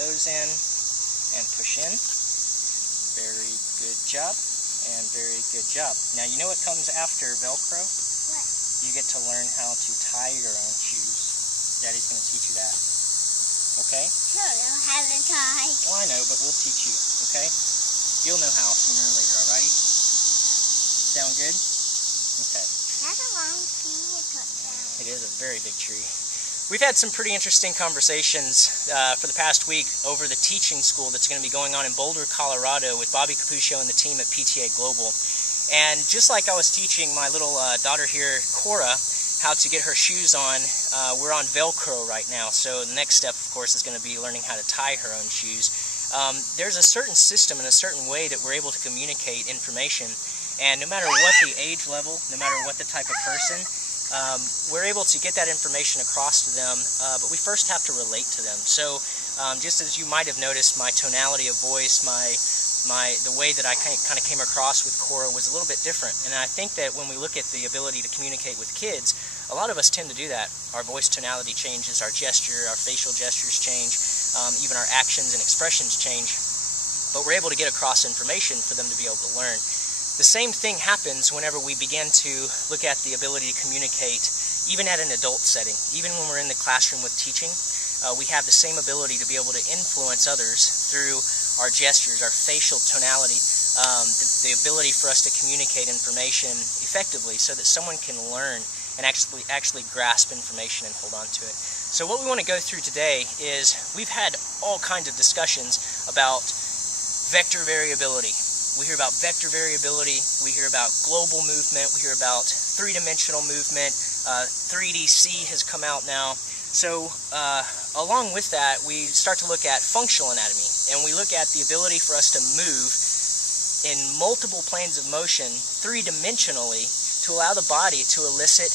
those in and push in. Very good job, and very good job. Now you know what comes after Velcro? What? You get to learn how to tie your own shoes. Daddy's going to teach you that. Okay? I don't know how to tie. Well, I know, but we'll teach you, okay? You'll know how sooner or later, alright? Sound good? Okay. That's a long tree you cut down. It is a very big tree. We've had some pretty interesting conversations for the past week over the teaching school that's going to be going on in Boulder, Colorado with Bobby Capuccio and the team at PTA Global. And just like I was teaching my little daughter here, Cora, how to get her shoes on, we're on Velcro right now. So the next step, of course, is going to be learning how to tie her own shoes. There's a certain system and a certain way that we're able to communicate information. And no matter what the age level, no matter what the type of person, we're able to get that information across to them, but we first have to relate to them. So just as you might have noticed, my tonality of voice, the way that I kind of came across with Cora was a little bit different. And I think that when we look at the ability to communicate with kids, a lot of us tend to do that. Our voice tonality changes, our gesture, our facial gestures change, even our actions and expressions change. But we're able to get across information for them to be able to learn. The same thing happens whenever we begin to look at the ability to communicate, even at an adult setting. Even when we're in the classroom with teaching, we have the same ability to be able to influence others through our gestures, our facial tonality, the ability for us to communicate information effectively so that someone can learn and actually grasp information and hold on to it. So what we want to go through today is we've had all kinds of discussions about vector variability. We hear about vector variability, we hear about global movement, we hear about three-dimensional movement, 3DC has come out now. So along with that, we start to look at functional anatomy, and we look at the ability for us to move in multiple planes of motion three-dimensionally to allow the body to elicit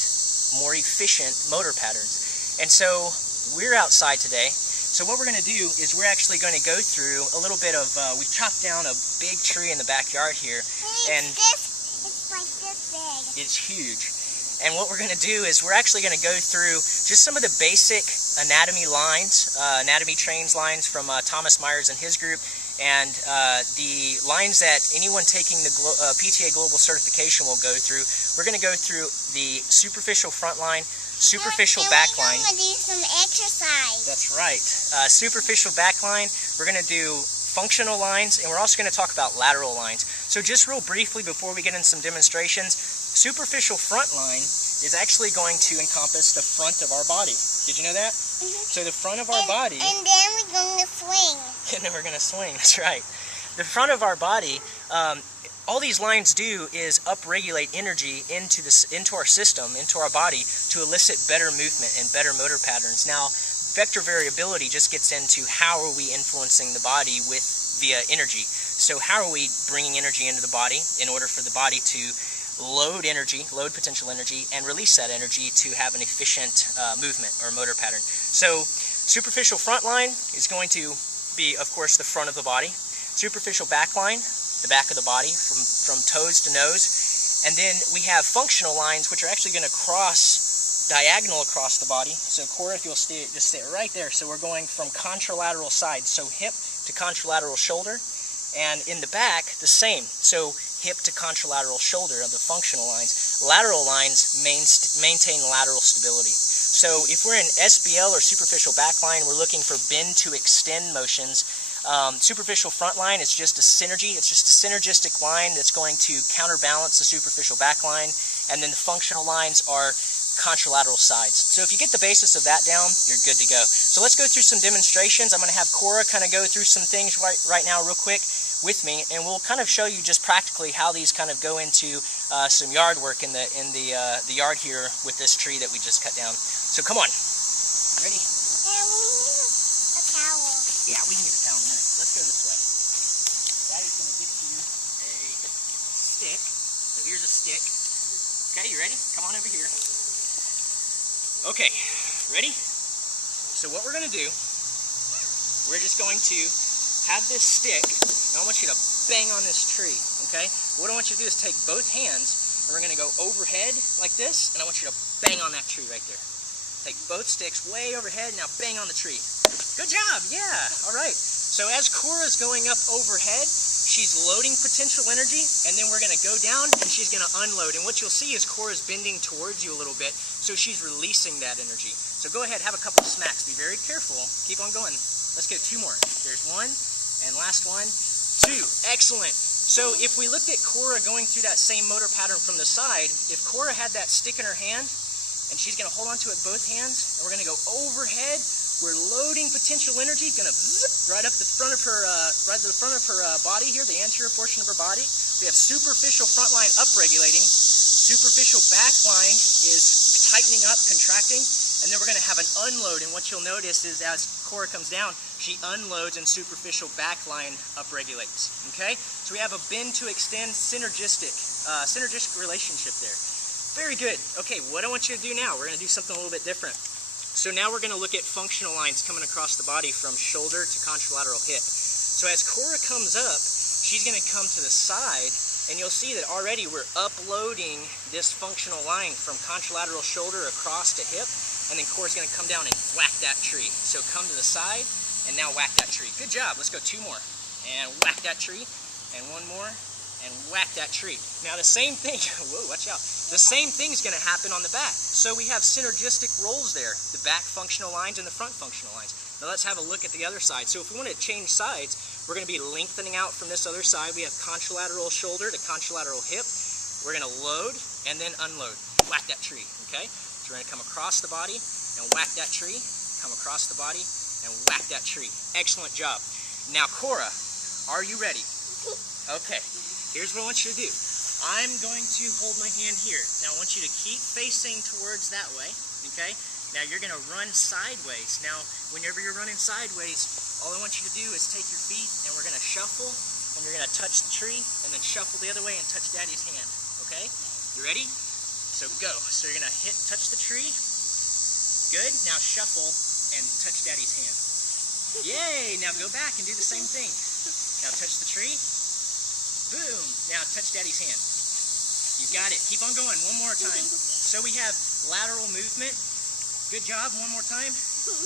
more efficient motor patterns. And so we're outside today. So what we're going to do is we're actually going to go through a little bit of, we've chopped down a big tree in the backyard here. And it's like this big. It's huge. And what we're going to do is we're actually going to go through just some of the basic anatomy lines, anatomy trains lines from Thomas Myers and his group, and the lines that anyone taking the PTA Global certification will go through. We're going to go through the superficial front line, superficial back line. We're going to do some exercise. That's right. Superficial back line. We're going to do functional lines, and we're also going to talk about lateral lines. So just real briefly before we get into some demonstrations, superficial front line is actually going to encompass the front of our body. Did you know that? Mm-hmm. So the front of our body... And then we're going to swing. And then we're going to swing, that's right. The front of our body, all these lines do is upregulate energy into our system, into our body, to elicit better movement and better motor patterns. Now, vector variability just gets into how are we influencing the body via energy. So how are we bringing energy into the body in order for the body to load potential energy, and release that energy to have an efficient movement or motor pattern. So superficial front line is going to be, of course, the front of the body. Superficial back line, the back of the body from toes to nose. And then we have functional lines, which are actually going to cross diagonal across the body. So Cora, if you'll just stay right there. So we're going from contralateral side, so hip to contralateral shoulder. And in the back, the same. So hip to contralateral shoulder of the functional lines. Lateral lines maintain lateral stability. So if we're in SBL or superficial back line, we're looking for bend to extend motions. Superficial front line is just a synergy. It's just a synergistic line that's going to counterbalance the superficial back line. And then the functional lines are contralateral sides. So if you get the basis of that down, you're good to go. So let's go through some demonstrations. I'm going to have Cora kind of go through some things right now real quick with me, and we'll kind of show you just practically how these kind of go into some yard work in the yard here with this tree that we just cut down. So come on. Ready? And we need a towel. Yeah, we can get a towel in a minute. Let's go this way. Daddy's going to get you a stick. So here's a stick. Okay, you ready? Come on over here. Okay, ready? So what we're going to do, we're just going to have this stick, and I want you to bang on this tree, okay? What I want you to do is take both hands, and we're going to go overhead like this, and I want you to bang on that tree right there. Take both sticks way overhead, now bang on the tree. Good job, yeah, all right. So as Cora's going up overhead, she's loading potential energy, and then we're gonna go down and she's gonna unload. And what you'll see is Cora's bending towards you a little bit, so she's releasing that energy. So go ahead, have a couple of smacks. Be very careful, keep on going. Let's get 2 more. There's 1, and last 1, 2, excellent. So if we looked at Cora going through that same motor pattern from the side, if Cora had that stick in her hand, and she's gonna hold onto it both hands, and we're gonna go overhead. We're loading potential energy, gonna zip right up the front of her, body here, the anterior portion of her body. We have superficial front line upregulating. Superficial back line is tightening up, contracting, and then we're gonna have an unload. And what you'll notice is as Cora comes down, she unloads and superficial back line upregulates. Okay, so we have a bend to extend synergistic relationship there. Very good. Okay, what I want you to do now, we're gonna do something a little bit different. So now we're going to look at functional lines coming across the body from shoulder to contralateral hip. So as Cora comes up, she's going to come to the side, and you'll see that already we're uploading this functional line from contralateral shoulder across to hip, and then Cora's going to come down and whack that tree. So come to the side, and now whack that tree. Good job. Let's go 2 more. And whack that tree, and 1 more, and whack that tree. Now the same thing, whoa, watch out. The same thing's going to happen on the back. So we have synergistic roles there, the back functional lines and the front functional lines. Now let's have a look at the other side. So if we want to change sides, we're going to be lengthening out from this other side. We have contralateral shoulder to contralateral hip. We're going to load and then unload. Whack that tree, okay? So we're going to come across the body and whack that tree, come across the body and whack that tree. Excellent job. Now Cora, are you ready? Okay, here's what I want you to do. I'm going to hold my hand here. Now I want you to keep facing towards that way, okay? Now you're going to run sideways. Now whenever you're running sideways, all I want you to do is take your feet and we're going to shuffle, and you're going to touch the tree and then shuffle the other way and touch Daddy's hand, okay? You ready? So go. So you're going to touch the tree. Good. Now shuffle and touch Daddy's hand. Yay! Now go back and do the same thing. Now touch the tree. Boom! Now touch Daddy's hand. You got it. Keep on going. 1 more time. So we have lateral movement. Good job. 1 more time.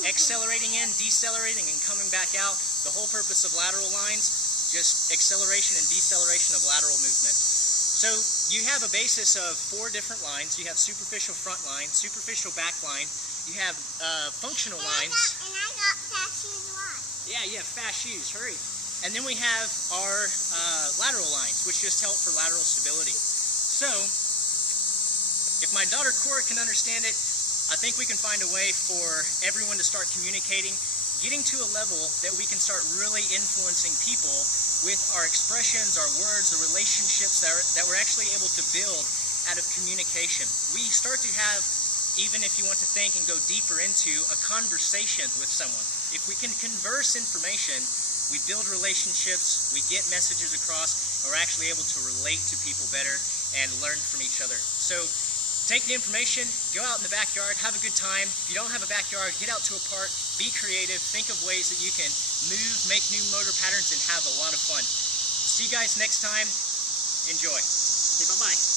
Accelerating in, decelerating, and coming back out. The whole purpose of lateral lines, just acceleration and deceleration of lateral movement. So you have a basis of 4 different lines. You have superficial front line, superficial back line. You have functional lines. And I got fast shoes on. Yeah, you have fast shoes. Hurry. And then we have our lateral lines, which just help for lateral stability. So, if my daughter Cora can understand it, I think we can find a way for everyone to start communicating, getting to a level that we can start really influencing people with our expressions, our words, the relationships that we're actually able to build out of communication. We start to have, even if you want to think and go deeper into, a conversation with someone. If we can converse information, we build relationships, we get messages across, and we're actually able to relate to people better and learn from each other. So take the information, go out in the backyard, have a good time. If you don't have a backyard, get out to a park, be creative, think of ways that you can move, make new motor patterns, and have a lot of fun. See you guys next time. Enjoy. Okay, bye-bye.